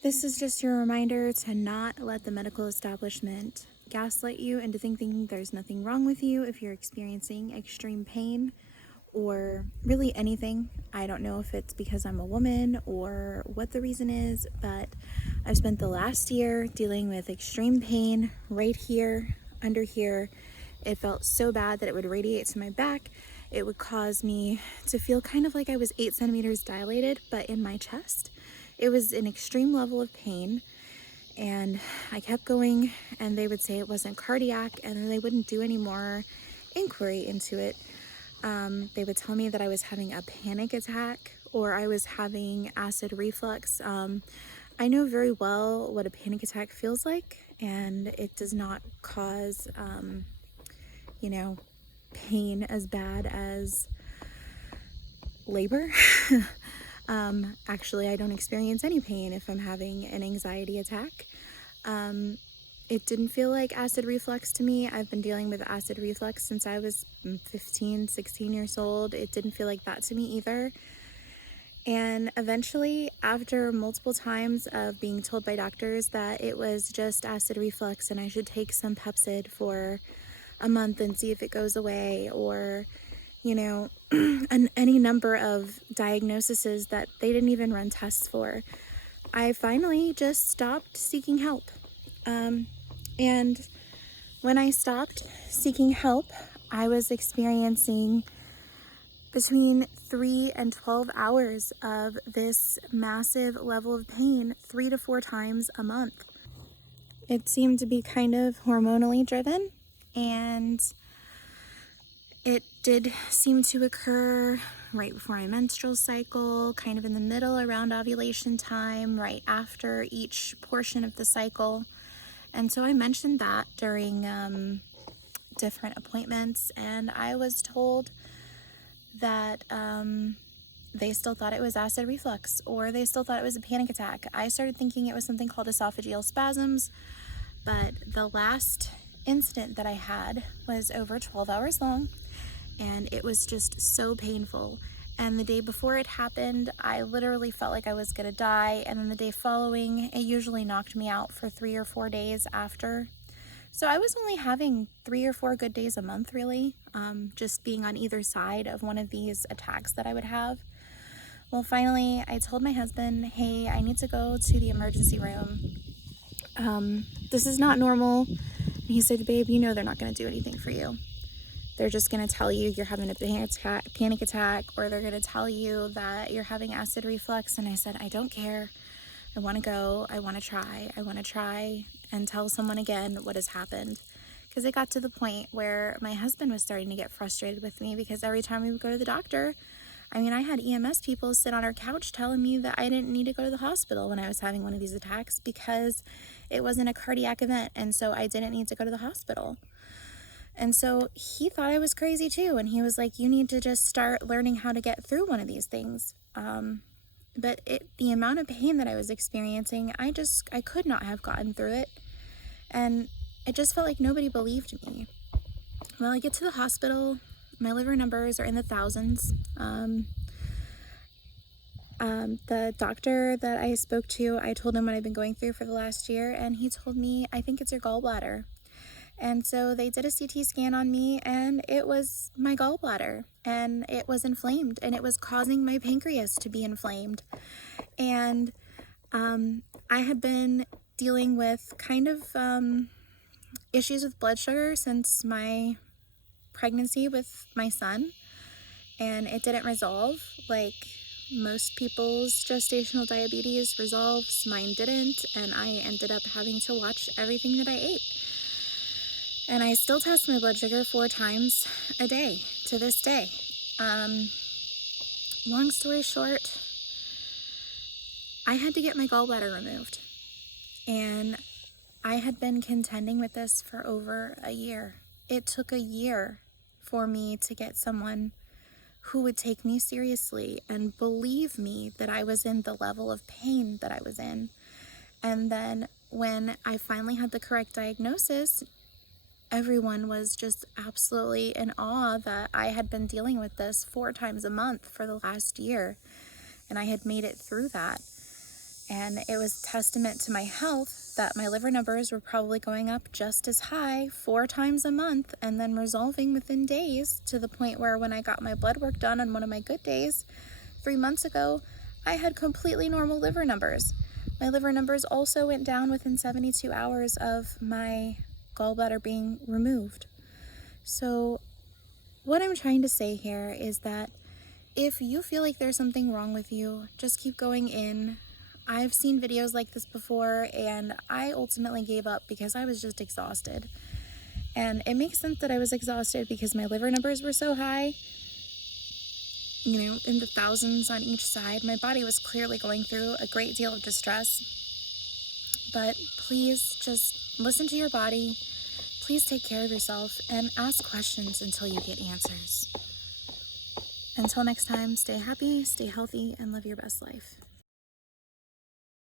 This is just your reminder to not let the medical establishment gaslight you into thinking there's nothing wrong with you if you're experiencing extreme pain or really anything. I don't know if it's because I'm a woman or what the reason is, but I've spent the last year dealing with extreme pain right here, under here. It felt so bad that it would radiate to my back. It would cause me to feel kind of like I was 8 centimeters dilated, but in my chest. It was an extreme level of pain, and I kept going, and they would say it wasn't cardiac, and then they wouldn't do any more inquiry into it. They would tell me that I was having a panic attack or I was having acid reflux. I know very well what a panic attack feels like, and it does not cause, pain as bad as labor. Actually, I don't experience any pain if I'm having an anxiety attack. It didn't feel like acid reflux to me. I've been dealing with acid reflux since I was 15, 16 years old. It didn't feel like that to me either. And eventually, after multiple times of being told by doctors that it was just acid reflux and I should take some Pepcid for a month and see if it goes away, or any number of diagnoses that they didn't even run tests for, I finally just stopped seeking help. And when I stopped seeking help, I was experiencing between 3 and 12 hours of this massive level of pain 3 to 4 times a month. It seemed to be kind of hormonally driven, and it did seem to occur right before my menstrual cycle, kind of in the middle around ovulation time, right after each portion of the cycle. And so I mentioned that during different appointments, and I was told that they still thought it was acid reflux, or they still thought it was a panic attack. I started thinking it was something called esophageal spasms, but the last incident that I had was over 12 hours long, and it was just so painful. And the day before it happened, I literally felt like I was gonna die, and then the day following, it usually knocked me out for 3 or 4 days after. So I was only having 3 or 4 good days a month, really, just being on either side of one of these attacks that I would have. Well, finally, I told my husband, hey, I need to go to the emergency room. This is not normal. And he said, babe, you know they're not gonna do anything for you. They're just going to tell you you're having a panic attack, or they're going to tell you that you're having acid reflux. And I said, I don't care. I want to go. I want to try. I want to try and tell someone again what has happened. Because it got to the point where my husband was starting to get frustrated with me, because every time we would go to the doctor, I had EMS people sit on our couch telling me that I didn't need to go to the hospital when I was having one of these attacks because it wasn't a cardiac event. And so I didn't need to go to the hospital. And so he thought I was crazy too. And he was like, you need to just start learning how to get through one of these things. But the amount of pain that I was experiencing, I could not have gotten through it. And it just felt like nobody believed me. Well, I get to the hospital. My liver numbers are in the thousands. The doctor that I spoke to, I told him what I've been going through for the last year. And he told me, I think it's your gallbladder. And so they did a CT scan on me, and it was my gallbladder, and it was inflamed, and it was causing my pancreas to be inflamed. And I had been dealing with kind of issues with blood sugar since my pregnancy with my son, and it didn't resolve like most people's gestational diabetes resolves. Mine didn't, and I ended up having to watch everything that I ate. And I still test my blood sugar 4 times a day to this day. Long story short, I had to get my gallbladder removed. And I had been contending with this for over a year. It took a year for me to get someone who would take me seriously and believe me that I was in the level of pain that I was in. And then when I finally had the correct diagnosis, everyone was just absolutely in awe that I had been dealing with this 4 times a month for the last year, and I had made it through that. And it was testament to my health that my liver numbers were probably going up just as high 4 times a month and then resolving within days, to the point where when I got my blood work done on one of my good days 3 months ago, I had completely normal liver numbers. My liver numbers also went down within 72 hours of my gallbladder being removed. So what I'm trying to say here is that if you feel like there's something wrong with you, just keep going in. I've seen videos like this before, and I ultimately gave up because I was just exhausted. And it makes sense that I was exhausted because my liver numbers were so high, in the thousands on each side. My body was clearly going through a great deal of distress. But please just listen to your body. Please take care of yourself and ask questions until you get answers. Until next time, stay happy, stay healthy, and live your best life.